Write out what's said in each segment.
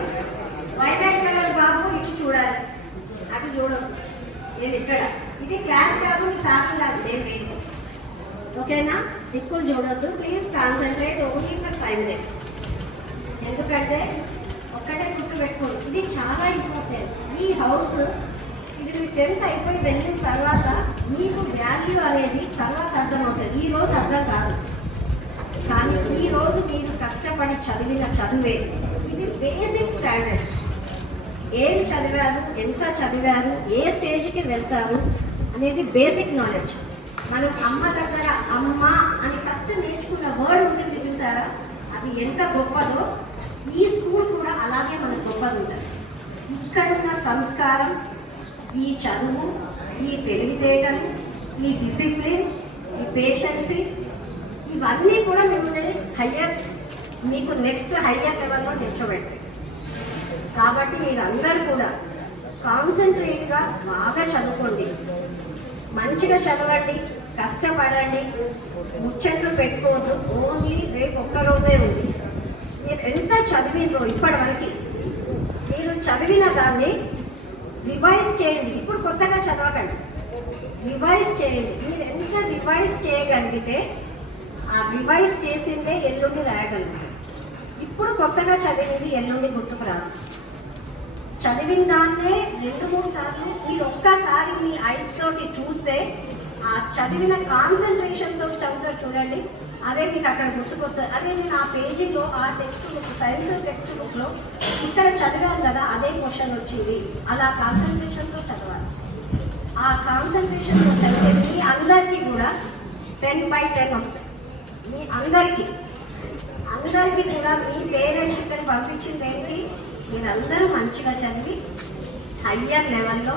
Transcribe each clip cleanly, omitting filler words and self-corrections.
5. Violet colour బాబు ఇటు చూడాలి, అటు చూడదు. నేను ఇక్కడ ఇది క్లాస్ కాదు, మీ సార్ కాదు, నేను వేరు. ఓకేనా? దిక్కులు చూడొద్దు. Please concentrate only for 5 minutes. ఎందుకంటే ఒక్కటే గుర్తు పెట్టుకోండి, ఇది చాలా ఇంపార్టెంట్. ఈ హౌస్ ఇది మీ 10th అయిపోయి వెళ్ళిన తర్వాత మీకు వాల్యూ అనేది తర్వాత అర్థమవుతుంది. ఈ రోజు అర్థం కాదు, కానీ ఈ రోజు మీరు కష్టపడి చదివిన చదువే ఇది బేసిక్ స్టాండర్డ్స్. ఏం చదివారు, ఎంత చదివారు, ఏ స్టేజ్కి వెళ్తారు అనేది బేసిక్ నాలెడ్జ్. మనం అమ్మ దగ్గర అమ్మ అని ఫస్ట్ నేర్చుకున్న వర్డ్ ఉంటుంది చూసారా, అది ఎంత గొప్పదో ఈ స్కూల్ కూడా అలాగే మనకు గొప్పది ఉంటుంది. ఇక్కడున్న సంస్కారం, ఈ చదువు, ఈ తెలివితేటలు, ఈ డిసిప్లిన్, ఈ పేషెన్సీ, ఇవన్నీ కూడా మిమ్మల్ని మీకు నెక్స్ట్ హయ్యర్ లెవెల్లో నిల్చోబెడతాయి. కాబట్టి మీరందరూ కూడా కాన్సన్ట్రేట్గా బాగా చదువుకోండి, మంచిగా చదవండి, కష్టపడండి, ముచ్చట్లు పెట్టుకోవద్దు. ఓన్లీ రేపు ఒక్కరోజే ఉంది. మీరు ఎంత చదివిందో ఇప్పటివరకు మీరు చదివిన దాన్ని రివైజ్ చేయండి. ఇప్పుడు కొత్తగా చదవకండి, రివైజ్ చేయండి. మీరు ఎంత రివైజ్ చేయగలిగితే ఆ రివైజ్ చేసిందే ఎల్లుండి రాయగలుగుతారు. ఇప్పుడు కొత్తగా చదివింది ఎల్లుండి గుర్తుకు రాదు. చదివిన దాన్నే 2-3 సార్లు మీరు ఒక్కసారి మీ ఐస్ తోటి చూస్తే ఆ చదివిన కాన్సన్ట్రేషన్తో చదువుతారు చూడండి, అదే మీకు అక్కడ గుర్తుకొస్తుంది. అదే నేను ఆ పేజీలో ఆ టెక్స్ట్ బుక్, సైన్స్ టెక్స్ట్ బుక్లో ఇక్కడ చదివాను కదా, అదే క్వశ్చన్ వచ్చింది. అలా కాన్సన్ట్రేషన్తో చదవాలి. ఆ కాన్సన్ట్రేషన్తో చదివే మీ అందరికీ కూడా 10/10 వస్తాయి. మీ అందరికీ కూడా మీ పేరెంట్స్ ఇక్కడ పంపించింది ఏంటి, మీరందరూ మంచిగా చదివి హయ్యర్ లెవెల్లో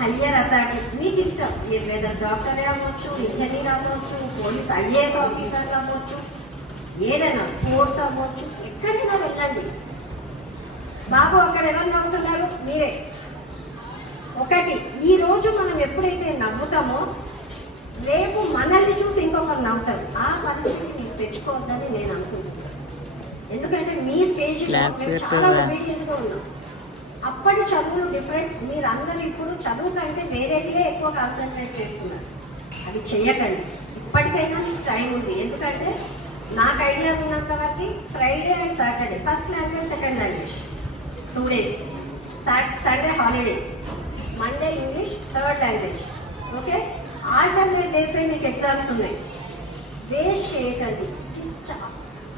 హయ్యర్ అథారిటీస్ మీకు ఇష్టం, మీరు వేదర్ డాక్టర్ అవ్వచ్చు, ఇంజనీర్ అవ్వచ్చు, పోలీస్ IAS ఆఫీసర్లు అవ్వచ్చు, ఏదైనా స్పోర్ట్స్ అవ్వచ్చు, ఎక్కడైనా వెళ్ళండి. బాబు అక్కడ ఎవరు నవ్వుతున్నారు? మీరే. ఒకటి, ఈరోజు మనం ఎప్పుడైతే నవ్వుతామో రేపు మనల్ని చూసి ఇంకొకరు నవ్వుతారు. ఆ పరిస్థితి మీకు తెచ్చుకోవద్దని నేను అనుకుంటున్నాను. ఎందుకంటే మీ స్టేజ్ చాలా ఒబీడియంట్గా ఉన్నాం. అప్పటి చదువులు డిఫరెంట్. మీరందరూ ఇప్పుడు చదువు కంటే వేరేటిగా ఎక్కువ కాన్సన్ట్రేట్ చేస్తున్నారు. అది చేయకండి. ఇప్పటికైనా మీకు టైం ఉంది. ఎందుకంటే నాకు ఐడియా ఉన్నంత వరకు Friday and Saturday first language, second language 2 days, Sunday holiday, Monday English, third language. Okay, alternate డేసే మీకు ఎగ్జామ్స్ ఉన్నాయి. వేస్ట్ చేయకండి.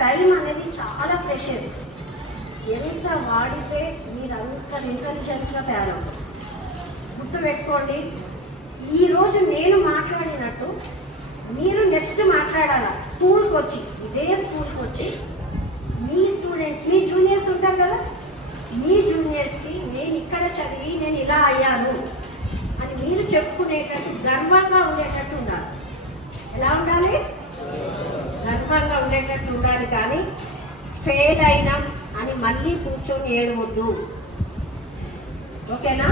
టైం అనేది చాలా ప్రెషియస్. ఎంత వాడితే మీరు అంత ఇంటెలిజెంట్గా తయారవుతారు. గుర్తుపెట్టుకోండి, ఈరోజు నేను మాట్లాడినట్టు మీరు నెక్స్ట్ మాట్లాడాలా. స్కూల్కి వచ్చి, ఇదే స్కూల్కి వచ్చి మీ స్టూడెంట్స్, మీ జూనియర్స్ ఉంటారు కదా, మీ జూనియర్స్కి నేను ఇక్కడ చదివి నేను ఇలా అయ్యాను అని మీరు చెప్పుకునేటట్టు గర్వంగా ఉండేటట్టు ఉండాలి. ఎలా ఉండాలి? గర్వంగా ఉండేటట్టు ఉండాలి. కానీ ఫెయిల్ అయినా అని మళ్ళీ కూర్చొని ఏడవద్దు. ఓకేనా?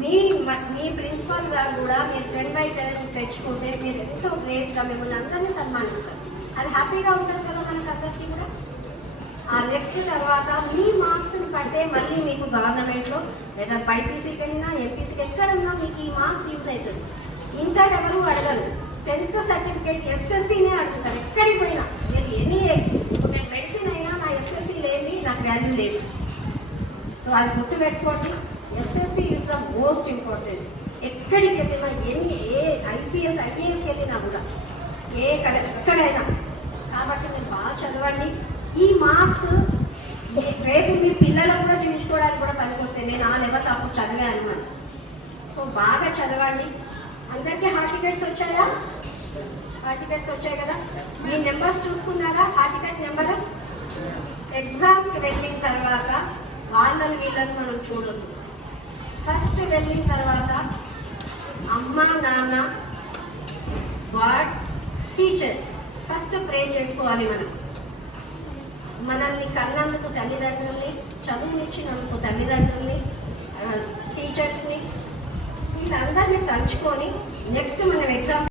మీ ప్రిన్సిపాల్ గారు కూడా మీరు 10/10 తెచ్చుకుంటే మీరు ఎంతో గ్రేట్గా మిమ్మల్ని అందరినీ సన్మానిస్తారు. అది హ్యాపీగా ఉంటుంది కదా మనకు అందరికీ కూడా. ఆ నెక్స్ట్ తర్వాత మీ మార్క్స్ని పడితే మళ్ళీ మీకు గవర్నమెంట్లో లేదా బైపీసీకి వెళ్ళినా ఎంపీసీకి ఎక్కడన్నా మీకు ఈ మార్క్స్ యూజ్ అవుతుంది. ఇంటర్ ఎవరు అడగరు, 10th సర్టిఫికేట్ SSCనే అడుగుతారు. ఎక్కడికి పోయినా మీరు ఎనీ, నేను మెడిసిన్ అయినా నా SSC లేని నాకు వాల్యూ లేదు. సో అది గుర్తుపెట్టుకోండి. SSC is the most important. ఎక్కడికి వెళ్ళినా ఏ IPS IASకి వెళ్ళినా కూడా ఎక్కడైనా. కాబట్టి మీరు బాగా చదవండి. ఈ మార్క్స్ రేపు మీ పిల్లలకు కూడా చూపించుకోవడానికి కూడా పనికొస్తాయి. నేను ఆ లెవెల్ అప్పుడు చదివాను అని. సో బాగా చదవండి. అందరికీ హాల్ టికెట్స్ వచ్చాయా? హాల్ టికెట్స్ వచ్చాయి కదా. మీ నెంబర్స్ చూసుకున్నారా? Hall ticket number. ఎగ్జామ్కి వెళ్ళిన తర్వాత వాళ్ళని వీళ్ళని మనం చూడొద్దు. ఫస్ట్ వెళ్ళిన తర్వాత అమ్మ, నాన్న, గాడ్, టీచర్స్ ఫస్ట్ ప్రే చేసుకోవాలి. మనల్ని కన్నందుకు తల్లిదండ్రుల్ని, చదువునిచ్చినందుకు తల్లిదండ్రుల్ని, టీచర్స్ని, వీళ్ళందరినీ తలుచుకొని నెక్స్ట్ మనం ఎగ్జామ్